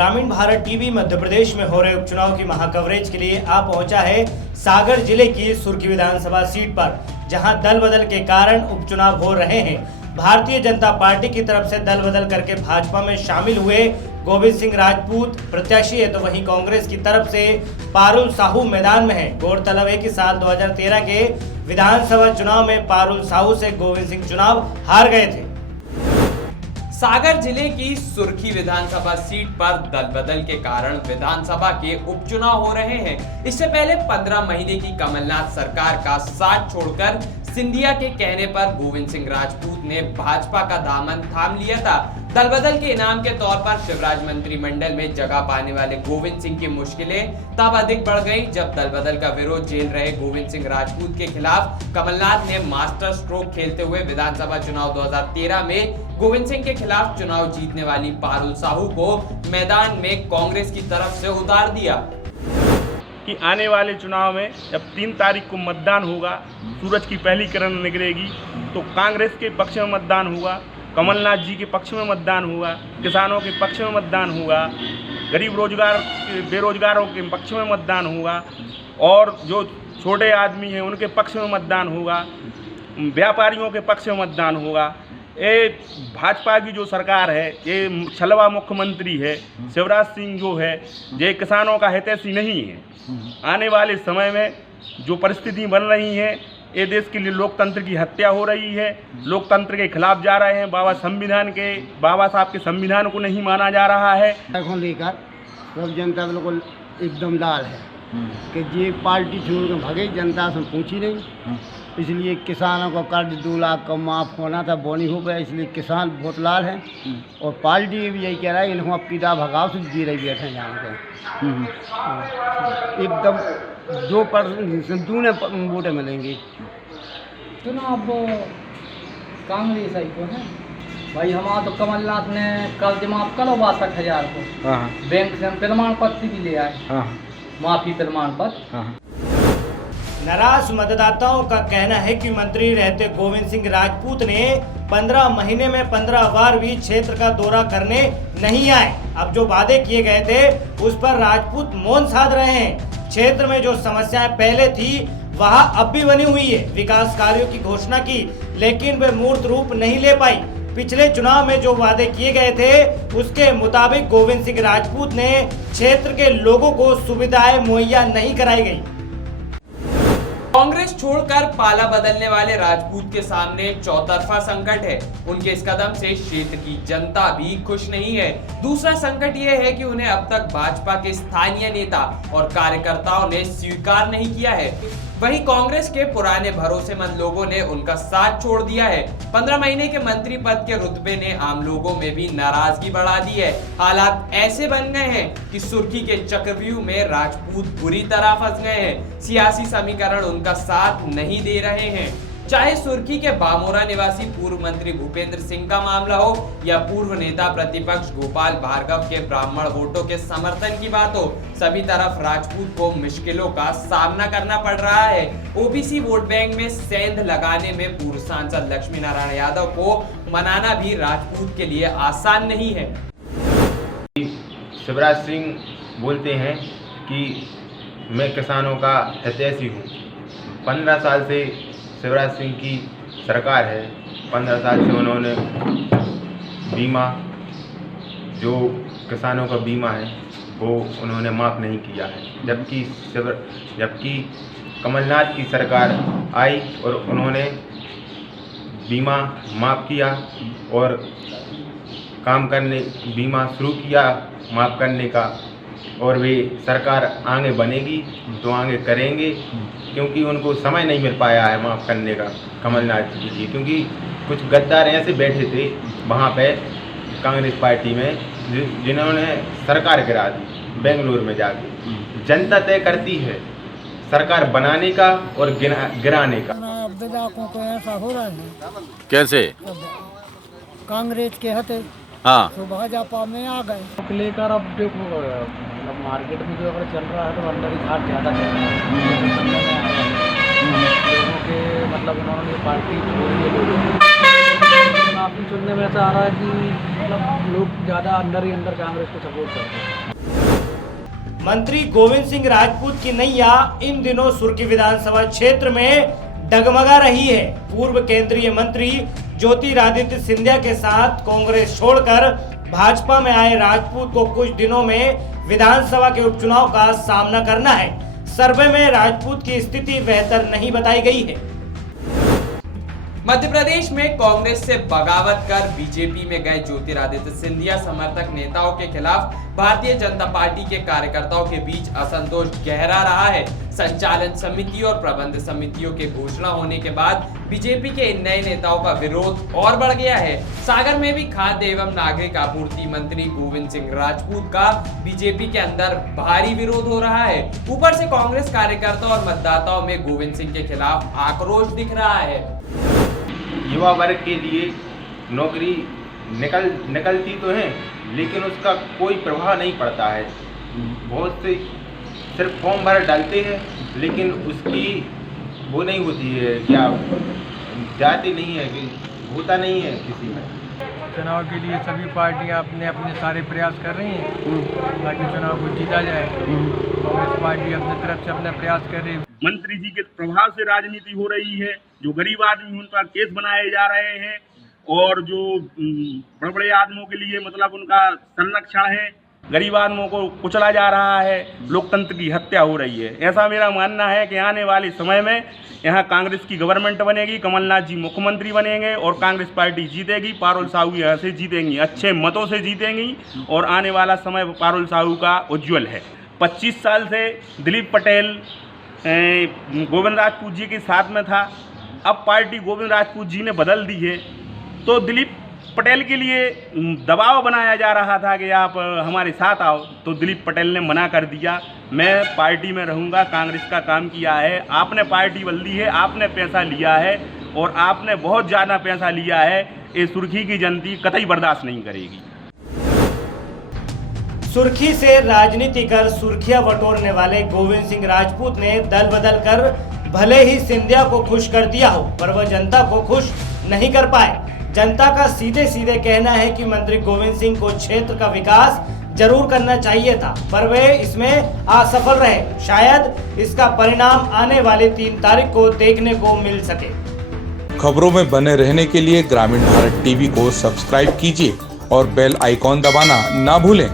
ग्रामीण भारत टीवी मध्य प्रदेश में हो रहे उपचुनाव की महाकवरेज के लिए आ पहुंचा है सागर जिले की सुर्खी विधानसभा सीट पर, जहां दल बदल के कारण उपचुनाव हो रहे हैं। भारतीय जनता पार्टी की तरफ से दल बदल करके भाजपा में शामिल हुए गोविंद सिंह राजपूत प्रत्याशी है, तो वहीं कांग्रेस की तरफ से पारुल साहू मैदान में है। गौरतलब है कि साल 2013 के विधानसभा चुनाव में पारुल साहू से गोविंद सिंह चुनाव हार गए थे। सागर जिले की सुर्खी विधानसभा सीट पर दल बदल के कारण विधानसभा के उपचुनाव हो रहे हैं। इससे पहले 15 महीने की कमलनाथ सरकार का साथ छोड़कर सिंधिया के कहने पर गोविंद सिंह राजपूत ने भाजपा का दामन थाम लिया था। दल बदल के इनाम के तौर पर शिवराज मंत्रिमंडल में जगह पाने वाले गोविंद सिंह की मुश्किलें तब अधिक बढ़ गई जब दल बदल का विरोध झेल रहे गोविंद सिंह राजपूत के खिलाफ कमलनाथ ने मास्टर स्ट्रोक खेलते हुए विधानसभा चुनाव 2013 में गोविंद सिंह के खिलाफ चुनाव जीतने वाली पारुल साहू को मैदान में कांग्रेस की तरफ से उतार दिया कि आने वाले चुनाव में जब 3 तारीख को मतदान होगा, सूरज की पहली किरण निकलेगी तो कांग्रेस के पक्ष में मतदान होगा, कमलनाथ जी के पक्ष में मतदान होगा, किसानों के पक्ष में मतदान होगा, गरीब बेरोजगारों के पक्ष में मतदान होगा और जो छोटे आदमी हैं उनके पक्ष में मतदान होगा, व्यापारियों के पक्ष में मतदान होगा। ये भाजपा की जो सरकार है, ये छलवा मुख्यमंत्री है शिवराज सिंह जो है, ये किसानों का हितैषी नहीं है। आने वाले समय में जो परिस्थिति बन रही है, ये देश के लिए लोकतंत्र की हत्या हो रही है, लोकतंत्र के खिलाफ जा रहे हैं। बाबा साहब के संविधान को नहीं माना जा रहा है। लेकर सब जनता बिल्कुल एकदम लाल है कि ये पार्टी छोड़ के भागे, जनता से पूछी नहीं। इसलिए किसानों का कर्ज 2 लाख का माफ़ होना था, वो नहीं हो पाया, इसलिए किसान बहुत लाल हैं। और पार्टी भी यही कह रहा है इनको अब पिता भगाव से जी रही बैठे हैं यहाँ पे एकदम 2% दूने वोटें मिलेंगी। चुनाव कांग्रेस आई को है भाई। हमारा तो कमलनाथ ने कर्ज माफ करो 62,000 को, बैंक से हम प्रमाण पत्र भी ले आए, माफी प्रमाण पत्र। नाराज मतदाताओं का कहना है कि मंत्री रहते गोविंद सिंह राजपूत ने 15 महीने में 15 बार भी क्षेत्र का दौरा करने नहीं आए। अब जो वादे किए गए थे उस पर राजपूत मौन साध रहे हैं। क्षेत्र में जो समस्याएं पहले थी वहां अब भी बनी हुई है। विकास कार्यों की घोषणा की लेकिन वे मूर्त रूप नहीं ले पाई। पिछले चुनाव में जो वादे किए गए थे उसके मुताबिक गोविंद सिंह राजपूत ने क्षेत्र के लोगों को सुविधाएं मुहैया नहीं कराई गई। कांग्रेस छोड़कर पाला बदलने वाले राजपूत के सामने चौतरफा संकट है। उनके इस कदम से क्षेत्र की जनता भी खुश नहीं है। दूसरा संकट यह है कि उन्हें अब तक भाजपा के स्थानीय नेता और कार्यकर्ताओं ने स्वीकार नहीं किया है। वहीं कांग्रेस के पुराने भरोसेमंद लोगों ने उनका साथ छोड़ दिया है। 15 महीने के मंत्री पद के रुतबे ने आम लोगों में भी नाराजगी बढ़ा दी है। हालात ऐसे बन गए हैं कि सुर्खी के चक्रव्यूह में राजपूत बुरी तरह फंस गए हैं। सियासी समीकरण उनका साथ नहीं दे रहे हैं। चाहे सुर्खी के बामोरा निवासी पूर्व मंत्री भूपेंद्र सिंह का मामला हो या पूर्व नेता प्रतिपक्ष गोपाल भार्गव के ब्राह्मण वोटों के समर्थन की बात हो, सभी तरफ राजपूत को मुश्किलों का सामना करना पड़ रहा है। ओबीसी वोट बैंक में सेंध लगाने में पूर्व सांसद लक्ष्मी नारायण यादव को मनाना भी राजपूत के लिए आसान नहीं है। शिवराज सिंह बोलते हैं कि मैं किसानों का हितैषी हूँ। 15 साल से शिवराज सिंह की सरकार है। 15 साल से उन्होंने बीमा, जो किसानों का बीमा है वो उन्होंने माफ़ नहीं किया है। जबकि कमलनाथ की सरकार आई और उन्होंने बीमा माफ़ किया और बीमा शुरू किया माफ़ करने का। और वे सरकार आगे बनेगी तो आगे करेंगे, क्योंकि उनको समय नहीं मिल पाया है माफ़ करने का कमलनाथ जी की। क्योंकि कुछ गद्दार ऐसे बैठे थे वहाँ पे कांग्रेस पार्टी में जिन्होंने सरकार गिरा दी बेंगलुरु में जाके। जनता तय करती है सरकार बनाने का और गिराने का। विधायकों को ऐसा हो रहा है कैसे कांग्रेस के हते तो भाजपा में आ गए लेकर। अब देखो मतलब मार्केट में जो अगर चल रहा है तो अंदर ही घाट ज़्यादा चल रहा है लोगों के, मतलब उन्होंने पार्टी छोड़ी है। काफ़ी सुनने में ऐसा आ रहा है कि मतलब लोग ज़्यादा अंदर ही अंदर कांग्रेस को सपोर्ट कर रहे हैं। मंत्री गोविंद सिंह राजपूत की नैया इन दिनों सुर्खी विधानसभा क्षेत्र में डगमगा रही है। पूर्व केंद्रीय मंत्री ज्योतिरादित्य सिंधिया के साथ कांग्रेस छोड़कर भाजपा में आए राजपूत को कुछ दिनों में विधानसभा के उपचुनाव का सामना करना है। सर्वे में राजपूत की स्थिति बेहतर नहीं बताई गई है। मध्य प्रदेश में कांग्रेस से बगावत कर बीजेपी में गए ज्योतिरादित्य सिंधिया समर्थक नेताओं के खिलाफ भारतीय जनता पार्टी के कार्यकर्ताओं के बीच असंतोष गहरा रहा है। संचालन समिति और प्रबंध समितियों के घोषणा होने के बाद बीजेपी के इन नए नेताओं का विरोध और बढ़ गया है। सागर में भी खाद्य एवं नागरिक आपूर्ति मंत्री गोविंद सिंह राजपूत का बीजेपी के अंदर भारी विरोध हो रहा है। ऊपर से कांग्रेस कार्यकर्ता और मतदाताओं में गोविंद सिंह के खिलाफ आक्रोश दिख रहा है। युवा वर्ग के लिए नौकरी निकलती तो है, लेकिन उसका कोई प्रभाव नहीं पड़ता है। बहुत से सिर्फ फॉर्म भर डालते हैं, लेकिन उसकी वो नहीं होती है, क्या जाती नहीं है, होता नहीं है किसी में। चुनाव के लिए सभी पार्टियां अपने अपने सारे प्रयास कर रही हैं ताकि चुनाव को जीता जाए। कांग्रेस पार्टी अपनी तरफ से अपना प्रयास कर रही है। मंत्री जी के प्रभाव से राजनीति हो रही है। जो गरीब आदमी उन पर केस बनाए जा रहे हैं और जो बड़े बड़े आदमियों के लिए मतलब उनका संरक्षण है, गरीब आदमियों को कुचला जा रहा है, लोकतंत्र की हत्या हो रही है। ऐसा मेरा मानना है कि आने वाले समय में यहाँ कांग्रेस की गवर्नमेंट बनेगी, कमलनाथ जी मुख्यमंत्री बनेंगे और कांग्रेस पार्टी जीतेगी। पारुल साहू यहाँ से जीतेंगी, अच्छे मतों से जीतेंगी और आने वाला समय पारुल साहू का उज्जवल है। 25 साल से दिलीप पटेल गोविंद राजपूत जी के साथ में था। अब पार्टी गोविंद राजपूत जी ने बदल दी है, तो दिलीप पटेल के लिए दबाव बनाया जा रहा था कि आप हमारे साथ आओ, तो दिलीप पटेल ने मना कर दिया। मैं पार्टी में रहूँगा, कांग्रेस का काम किया है। आपने पार्टी बदली है, आपने पैसा लिया है और आपने बहुत ज़्यादा पैसा लिया है। ये सुर्खी की जनता कतई बर्दाश्त नहीं करेगी। सुर्खी से राजनीति कर सुर्खियां बटोरने वाले गोविंद सिंह राजपूत ने दल बदल कर भले ही सिंधिया को खुश कर दिया हो, पर वह जनता को खुश नहीं कर पाए। जनता का सीधे सीधे कहना है कि मंत्री गोविंद सिंह को क्षेत्र का विकास जरूर करना चाहिए था, पर वे इसमें असफल रहे। शायद इसका परिणाम आने वाले 3 तारीख को देखने को मिल सके। खबरों में बने रहने के लिए ग्रामीण भारत टीवी को सब्सक्राइब कीजिए और बेल आइकॉन दबाना ना भूलें।